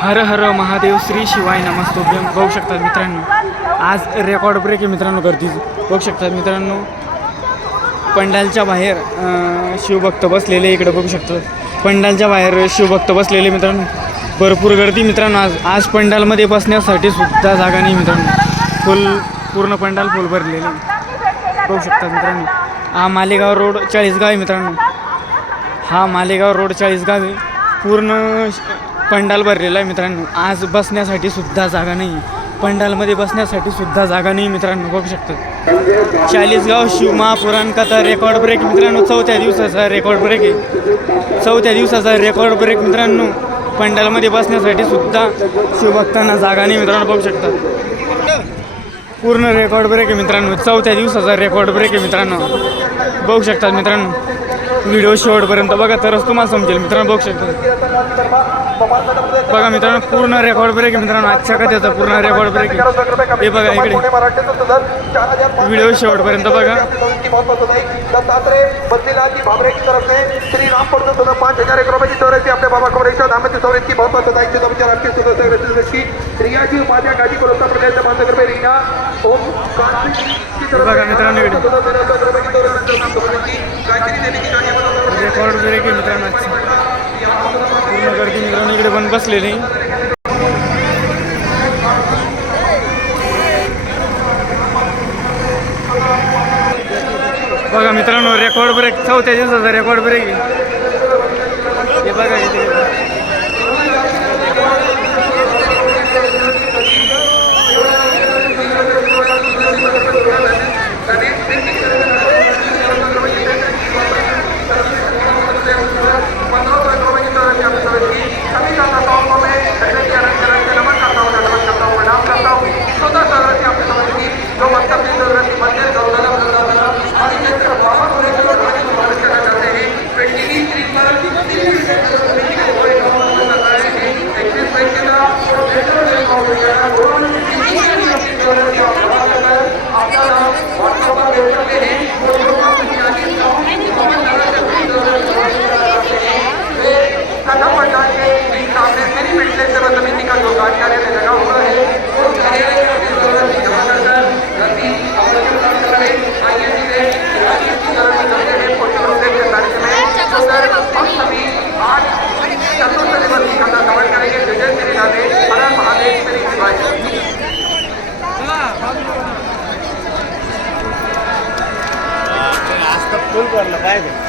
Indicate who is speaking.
Speaker 1: हर हर महादेव श्री शिवाय नमस्तोभ्यम बघू शकतात मित्रांनो आज रेकॉर्ड ब्रेक आहे मित्रांनो गर्दी बघू शकतात मित्रांनो पंडालच्या बाहेर शिवभक्त बसलेले इकडे बघू शकतात. पंडालच्या बाहेर शिवभक्त बसलेले मित्रांनो. भरपूर गर्दी मित्रांनो आज. आज पंडालमध्ये बसण्यासाठी सुद्धा जागा नाही मित्रांनो. फुल पूर्ण पंडाल फुल भरलेले. बघू शकतात मित्रांनो. हा मालेगाव रोड चाळीसगाव आहे मित्रांनो. हा मालेगाव रोड चाळीसगाव आहे. पूर्ण पंडाल भरलेला आहे मित्रांनो. आज बसण्यासाठी सुद्धा जागा नाही. पंडालमध्ये बसण्यासाठी सुद्धा जागा नाही मित्रांनो बघू शकतात चाळीसगाव शिव महापुराण कथा रेकॉर्ड ब्रेक मित्रांनो चौथ्या दिवसाचा रेकॉर्ड ब्रेक आहे. चौथ्या दिवसाचा रेकॉर्ड ब्रेक मित्रांनो पंडालमध्ये बसण्यासाठी सुद्धा शिवभक्तांना जागा नाही मित्रांनो बघू शकतात पूर्ण रेकॉर्ड ब्रेक आहे मित्रांनो चौथ्या दिवसाचा रेकॉर्ड ब्रेक आहे मित्रांनो. बघू शकतात मित्रांनो. व्हिडिओ शेवटपर्यंत बघा तरच तुम्हाला समजेल. मित्रांनो बघू शकतात बघा मित्रांनो पूर्ण रेकॉर्ड ब्रेक आहे मित्रांनो. आजच्या कथेचा पूर्ण रेकॉर्ड ब्रेक आहे. हे बघा इकडे. व्हिडिओ शेवटपर्यंत बघा.
Speaker 2: श्री राम पड़ता हजार एक रुपए की तरफ बाबा कमरेश्वर धाम की सौरत की बहुत बहुत बधाई जो विचार आपके सुधा की रिया जी रुपये रीना ओम
Speaker 1: बघा मित्रांनो इकडे ब्रेक आहे मित्रांनो. पूर्ण गर्दी मित्रांनो इकडे पण बसलेली. बघा मित्रांनो रेकॉर्ड ब्रेक चौथ्या दिवसाचा रेकॉर्ड ब्रेक आहे fútbol, lo que hacen.